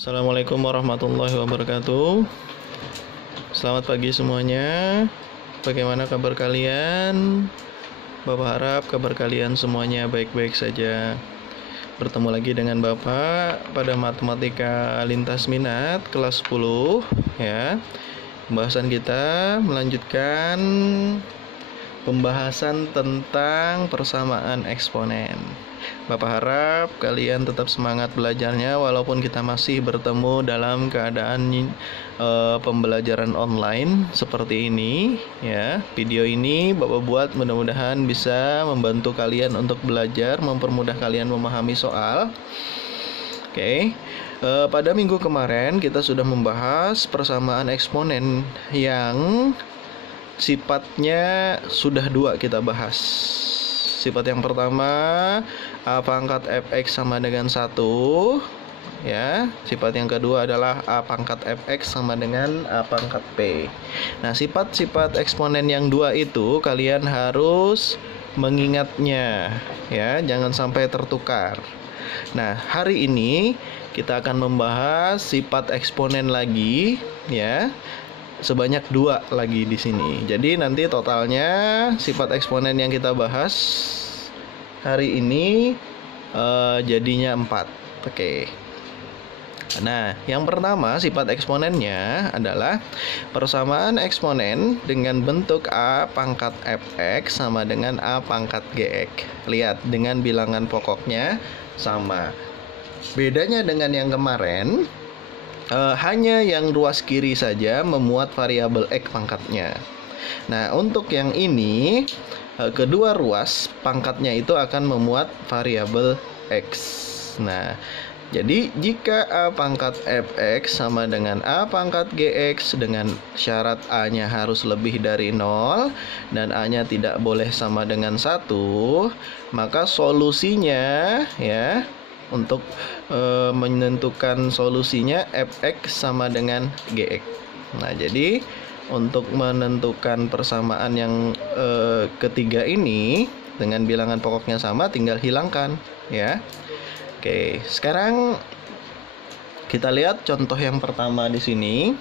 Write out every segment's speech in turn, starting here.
Assalamualaikum warahmatullahi wabarakatuh. Selamat pagi semuanya. Bagaimana kabar kalian? Bapak harap kabar kalian semuanya baik-baik saja. Bertemu lagi dengan Bapak pada matematika lintas minat kelas 10 ya. Pembahasan kita melanjutkan pembahasan tentang persamaan eksponen. Bapak harap kalian tetap semangat belajarnya walaupun kita masih bertemu dalam keadaan pembelajaran online seperti ini ya. Video ini Bapak buat mudah-mudahan bisa membantu kalian untuk belajar, mempermudah kalian memahami soal. Oke. Pada minggu kemarin kita sudah membahas persamaan eksponen yang sifatnya sudah dua kita bahas. Sifat yang pertama, A pangkat fx sama dengan 1 ya. Sifat yang kedua adalah A pangkat fx sama dengan A pangkat p. Nah, sifat-sifat eksponen yang dua itu kalian harus mengingatnya ya, jangan sampai tertukar. Nah, hari ini kita akan membahas sifat eksponen lagi ya. Sebanyak dua lagi di sini. Jadi nanti totalnya sifat eksponen yang kita bahas hari ini jadinya 4. Oke. Nah, yang pertama sifat eksponennya adalah persamaan eksponen dengan bentuk A pangkat fx sama dengan A pangkat gx. Lihat, dengan bilangan pokoknya sama. Bedanya dengan yang kemarin, hanya yang ruas kiri saja memuat variabel x pangkatnya. Nah, untuk yang ini kedua ruas pangkatnya itu akan memuat variabel x. Nah, jadi jika A pangkat fx sama dengan A pangkat gx dengan syarat A-nya harus lebih dari 0 dan A-nya tidak boleh sama dengan 1, maka solusinya ya, untuk menentukan solusinya fx sama dengan gx. Nah, jadi untuk menentukan persamaan yang ketiga ini dengan bilangan pokoknya sama, tinggal hilangkan ya. Oke, sekarang kita lihat contoh yang pertama di sini.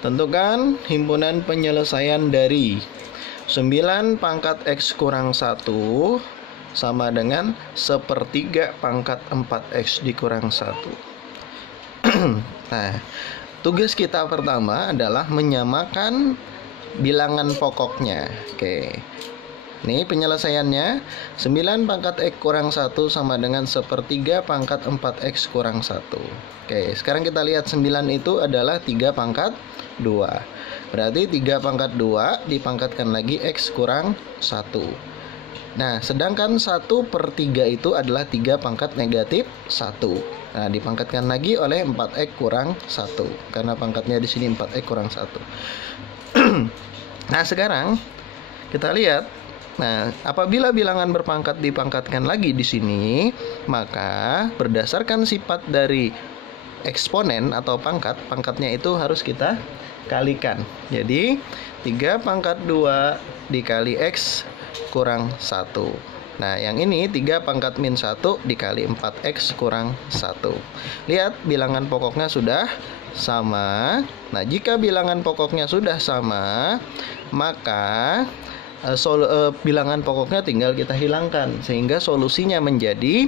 Tentukan himpunan penyelesaian dari 9 pangkat x kurang 1 sama dengan 1/3 pangkat 4x dikurang 1. Nah, tugas kita pertama adalah menyamakan bilangan pokoknya. Oke. Ini penyelesaiannya, 9 pangkat x kurang 1 sama dengan 1/3 pangkat 4x kurang 1. Oke, sekarang kita lihat 9 itu adalah 3 pangkat 2. Berarti 3 pangkat 2 dipangkatkan lagi x kurang 1. Nah, sedangkan 1/3 itu adalah 3 pangkat negatif 1. Nah, dipangkatkan lagi oleh 4x kurang 1. Karena pangkatnya di sini 4x kurang 1. Nah, sekarang kita lihat. Nah, apabila bilangan berpangkat dipangkatkan lagi di sini, maka berdasarkan sifat dari eksponen atau pangkatnya itu harus kita kalikan. Jadi, 3 pangkat 2 dikali x kurang 1. Nah, yang ini 3 pangkat min 1 dikali 4x kurang 1. Lihat, bilangan pokoknya sudah sama. Nah, jika bilangan pokoknya sudah sama, maka bilangan pokoknya tinggal kita hilangkan, sehingga solusinya menjadi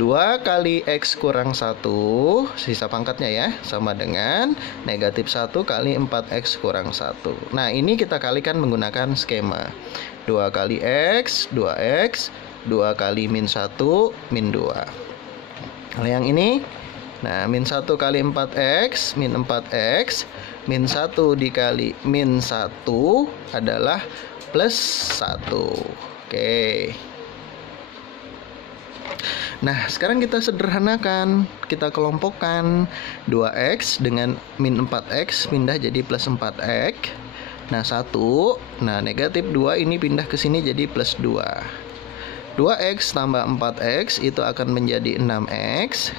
2 kali x kurang 1, sisa pangkatnya ya, sama dengan negatif 1 kali 4x kurang 1. Nah, ini kita kalikan menggunakan skema 2 kali x, 2x, 2 kali min 1, min 2. Kalau yang ini, nah, min 1 kali 4x, min 4x, min 1 dikali min 1 adalah plus 1. Oke. Nah, sekarang kita sederhanakan. Kita kelompokkan 2x dengan min 4x pindah jadi plus 4x. Nah, 1. Nah, negatif 2 ini pindah ke sini jadi plus 2. 2x tambah 4x itu akan menjadi 6x.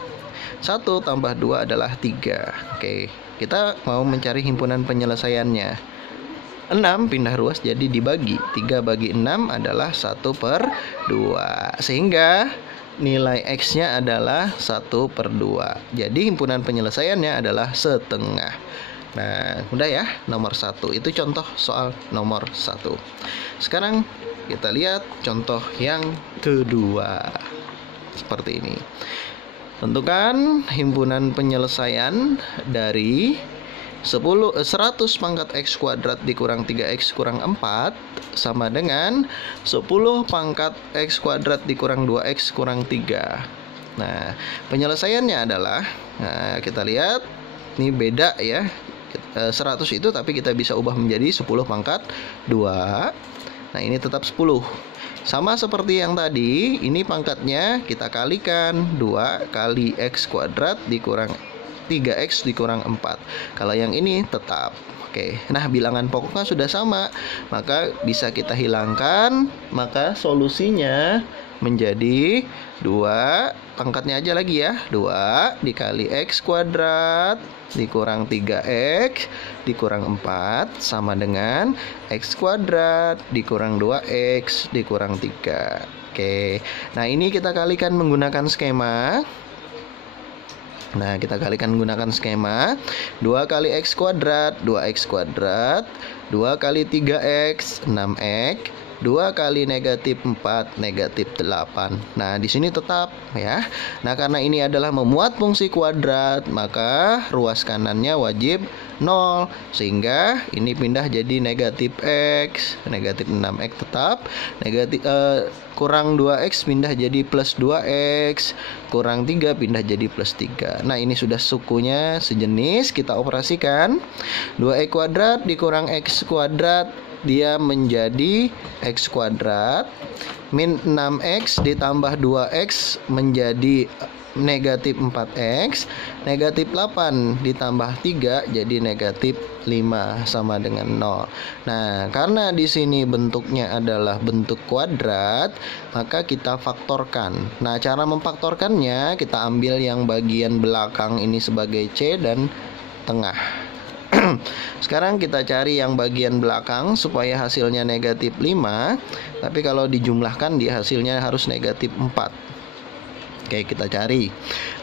1 tambah 2 adalah 3. Oke, kita mau mencari himpunan penyelesaiannya. 6 pindah ruas jadi dibagi. 3 bagi 6 adalah 1/2. Sehingga nilai X-nya adalah 1/2. Jadi himpunan penyelesaiannya adalah setengah. Nah, udah ya, nomor 1. Itu contoh soal nomor 1. Sekarang kita lihat contoh yang kedua. Seperti ini. Tentukan himpunan penyelesaian dari 100 pangkat X kuadrat dikurang 3X kurang 4 sama dengan 10 pangkat X kuadrat dikurang 2X kurang 3. Nah, penyelesaiannya adalah, nah, kita lihat, ini beda ya. 100 itu tapi kita bisa ubah menjadi 10 pangkat 2. Nah, ini tetap 10. Sama seperti yang tadi, ini pangkatnya kita kalikan 2 kali X kuadrat dikurang 3X dikurang 4. Kalau yang ini tetap. Oke, nah bilangan pokoknya sudah sama, maka bisa kita hilangkan. Maka solusinya menjadi 2, pangkatnya aja lagi ya, 2 dikali X kuadrat dikurang 3X dikurang 4 sama dengan X kuadrat dikurang 2X dikurang 3. Oke, nah ini kita kalikan menggunakan skema. Nah, kita kalikan menggunakan skema. 2 kali X kuadrat 2X kuadrat, 2 kali 3X 6X, 2 kali negatif 4 negatif 8. Nah, di sini tetap ya. Nah, karena ini adalah memuat fungsi kuadrat, maka ruas kanannya wajib 0, sehingga ini pindah jadi negatif X. Negatif 6X tetap. Negatif kurang 2X pindah jadi plus 2X. Kurang 3 pindah jadi plus 3. Nah, ini sudah sukunya sejenis. Kita operasikan. 2X kuadrat dikurang X kuadrat, dia menjadi X kuadrat. Min 6X ditambah 2X menjadi negatif 4X. Negatif 8 ditambah 3 jadi negatif 5 sama dengan 0. Nah, karena di sini bentuknya adalah bentuk kuadrat, maka kita faktorkan. Nah, cara memfaktorkannya, kita ambil yang bagian belakang ini sebagai C dan tengah. Sekarang kita cari yang bagian belakang supaya hasilnya negatif 5. Tapi kalau dijumlahkan dia hasilnya harus negatif 4. Oke, kita cari.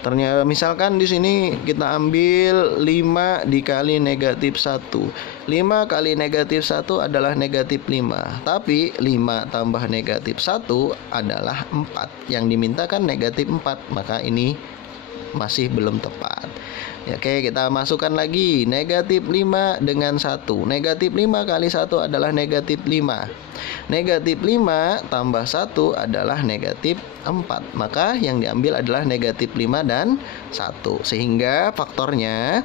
Ternyata misalkan di sini kita ambil 5 dikali negatif 1. 5 kali negatif 1 adalah negatif 5. Tapi 5 tambah negatif 1 adalah 4. Yang dimintakan negatif 4, maka ini masih belum tepat. Ya, oke, kita masukkan lagi negatif 5 dengan 1. Negatif 5 kali 1 adalah negatif 5. Negatif 5 tambah 1 adalah negatif 4. Maka yang diambil adalah negatif 5 dan 1. Sehingga faktornya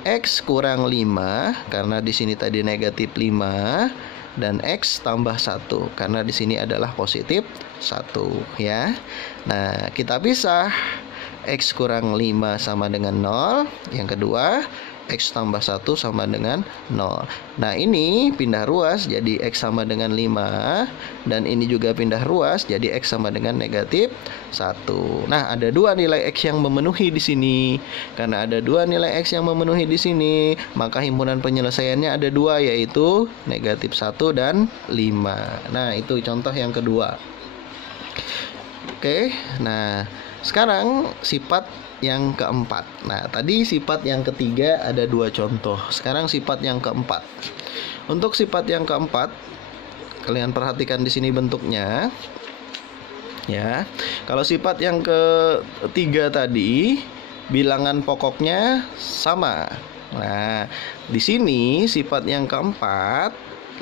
X kurang 5, karena di sini tadi negatif 5, dan X tambah 1 karena di sini adalah positif 1 ya. Nah, kita pisah. X kurang 5 sama dengan 0. Yang kedua, X tambah 1 sama dengan 0. Nah, ini pindah ruas jadi X sama dengan 5. Dan ini juga pindah ruas jadi X sama dengan negatif 1. Nah, ada 2 nilai X yang memenuhi di sini. Karena ada 2 nilai X yang memenuhi di sini, maka himpunan penyelesaiannya ada 2, yaitu negatif 1 dan 5. Nah, itu contoh yang kedua. Oke, nah sekarang sifat yang keempat. Nah, tadi sifat yang ketiga ada 2 contoh. Sekarang sifat yang keempat. Untuk sifat yang keempat, kalian perhatikan di sini bentuknya. Ya. Kalau sifat yang ketiga tadi, bilangan pokoknya sama. Nah, di sini sifat yang keempat,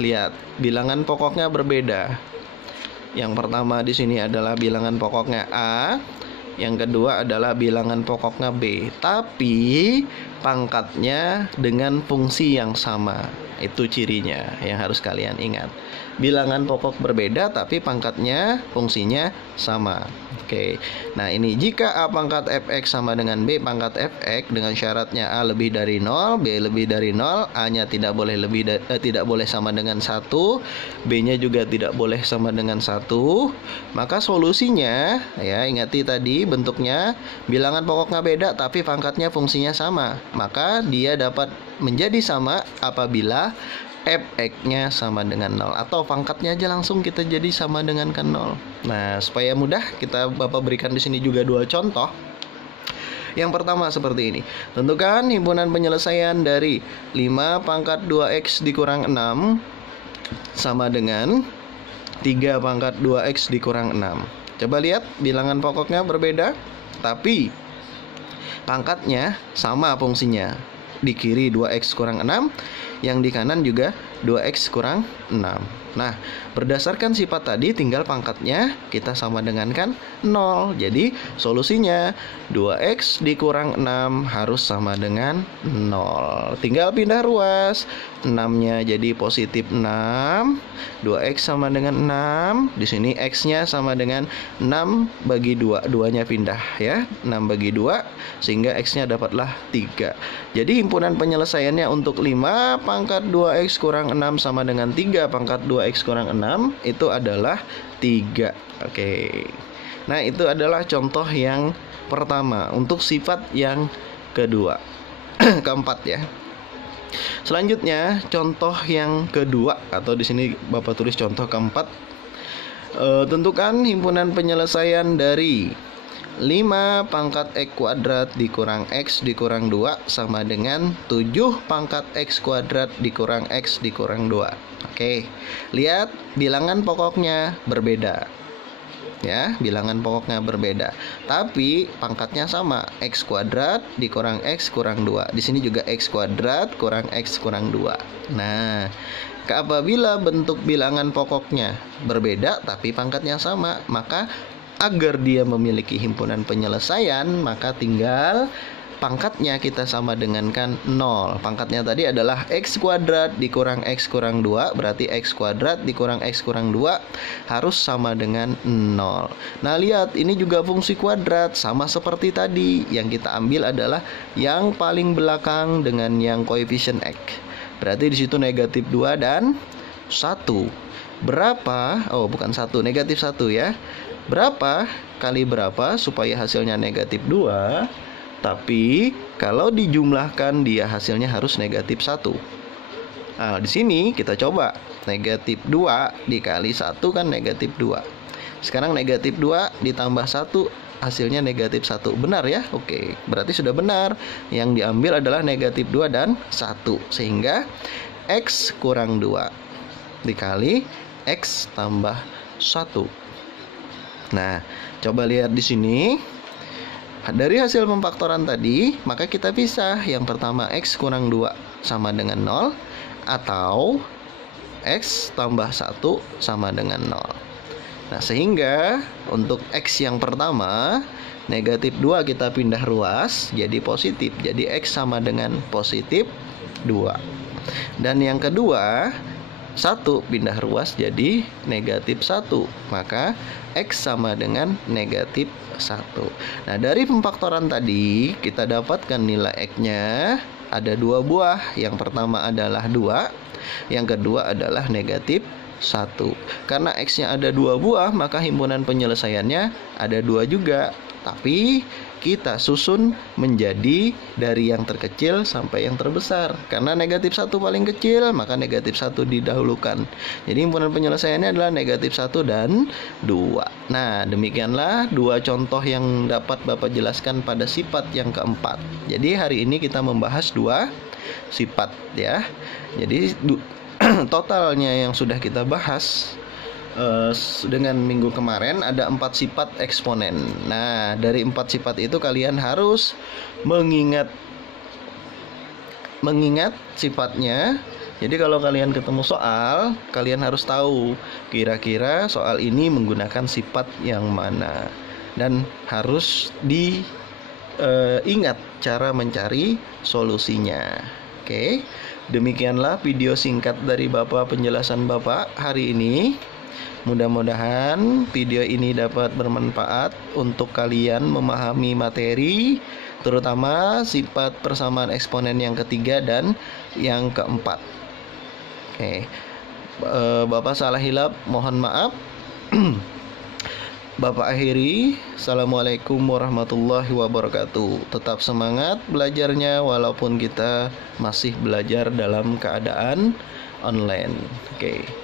lihat, bilangan pokoknya berbeda. Yang pertama di sini adalah bilangan pokoknya A. Yang kedua adalah bilangan pokoknya B, tapi pangkatnya dengan fungsi yang sama. Itu cirinya yang harus kalian ingat. Bilangan pokok berbeda tapi pangkatnya fungsinya sama. Oke. Nah, ini jika A pangkat fx sama dengan B pangkat fx dengan syaratnya A lebih dari 0, B lebih dari 0, A-nya tidak boleh tidak boleh sama dengan 1, B-nya juga tidak boleh sama dengan 1, maka solusinya ya, ingati tadi bentuknya bilangan pokoknya beda tapi pangkatnya fungsinya sama. Maka dia dapat menjadi sama apabila Fx-nya sama dengan 0, atau pangkatnya aja langsung kita jadi sama dengan kan 0. Nah, supaya mudah Bapak berikan di sini juga dua contoh. Yang pertama seperti ini. Tentukan himpunan penyelesaian dari 5 pangkat 2x dikurang 6 sama dengan 3 pangkat 2x dikurang 6. Coba lihat, bilangan pokoknya berbeda, tapi pangkatnya sama fungsinya. Di kiri 2x kurang 6, yang di kanan juga 2x kurang 6. Nah, berdasarkan sifat tadi tinggal pangkatnya kita sama dengan kan 0. Jadi solusinya 2x dikurang 6 harus sama dengan 0. Tinggal pindah ruas. 6-nya jadi positif 6. 2x sama dengan 6. Di sini x-nya sama dengan 6 bagi 2. 2-nya pindah ya. 6 bagi 2 sehingga x-nya dapatlah 3. Jadi himpunan penyelesaiannya untuk 5 pangkat 2x kurang 6 sama dengan 3 pangkat 2x kurang 6 itu adalah 3. Oke. Nah, itu adalah contoh yang pertama untuk sifat yang kedua. Keempat ya. Selanjutnya contoh yang kedua, atau di sini Bapak tulis contoh keempat. Tentukan himpunan penyelesaian dari 5 pangkat x kuadrat dikurang x dikurang 2 sama dengan 7 pangkat x kuadrat dikurang x dikurang 2. Oke, lihat bilangan pokoknya berbeda. Ya, bilangan pokoknya berbeda. Tapi pangkatnya sama, x kuadrat dikurang x kurang 2. Di sini juga x kuadrat kurang x kurang 2. Nah, apabila bentuk bilangan pokoknya berbeda tapi pangkatnya sama, maka agar dia memiliki himpunan penyelesaian, maka tinggal pangkatnya kita sama dengan kan 0. Pangkatnya tadi adalah x kuadrat dikurang x kurang 2, berarti x kuadrat dikurang x kurang 2 harus sama dengan 0. Nah, lihat, ini juga fungsi kuadrat, sama seperti tadi. Yang kita ambil adalah yang paling belakang dengan yang koefisien x. Berarti di situ negatif 2 dan 1. Berapa? Oh, bukan 1, negatif 1 ya. Berapa kali berapa supaya hasilnya negatif 2, tapi kalau dijumlahkan dia hasilnya harus negatif 1. Nah, di sini kita coba. Negatif 2 dikali 1 kan negatif 2. Sekarang negatif 2 ditambah 1 hasilnya negatif 1. Benar ya? Oke, berarti sudah benar. Yang diambil adalah negatif 2 dan 1. Sehingga x kurang 2 dikali x tambah 1. Nah, coba lihat di sini. Dari hasil pemfaktoran tadi, maka kita pisah. Yang pertama x kurang 2 sama dengan 0, atau x tambah 1 sama dengan 0. Nah, sehingga untuk x yang pertama, negatif 2 kita pindah ruas jadi positif. Jadi x sama dengan positif 2. Dan yang kedua, 1 pindah ruas jadi negatif 1, maka x sama dengan negatif 1. Nah, dari pemfaktoran tadi kita dapatkan nilai x-nya ada 2 buah. Yang pertama adalah 2, yang kedua adalah negatif 1. Karena x-nya ada 2 buah, maka himpunan penyelesaiannya ada 2 juga. Tapi kita susun menjadi dari yang terkecil sampai yang terbesar. Karena negatif 1 paling kecil, maka negatif 1 didahulukan. Jadi himpunan penyelesaiannya adalah negatif 1 dan 2. Nah, demikianlah 2 contoh yang dapat Bapak jelaskan pada sifat yang keempat. Jadi hari ini kita membahas 2 sifat ya. Jadi totalnya yang sudah kita bahas dengan minggu kemarin ada 4 sifat eksponen. Nah, dari 4 sifat itu kalian harus mengingat sifatnya. Jadi kalau kalian ketemu soal, kalian harus tahu kira-kira soal ini menggunakan sifat yang mana, dan harus diingat cara mencari solusinya. Oke, demikianlah video singkat dari Bapak, penjelasan Bapak hari ini. Mudah-mudahan video ini dapat bermanfaat untuk kalian memahami materi, terutama sifat persamaan eksponen yang ketiga dan yang keempat. Oke, Bapak salah hilap, mohon maaf. Bapak akhiri, Assalamualaikum warahmatullahi wabarakatuh. Tetap semangat belajarnya walaupun kita masih belajar dalam keadaan online. Oke.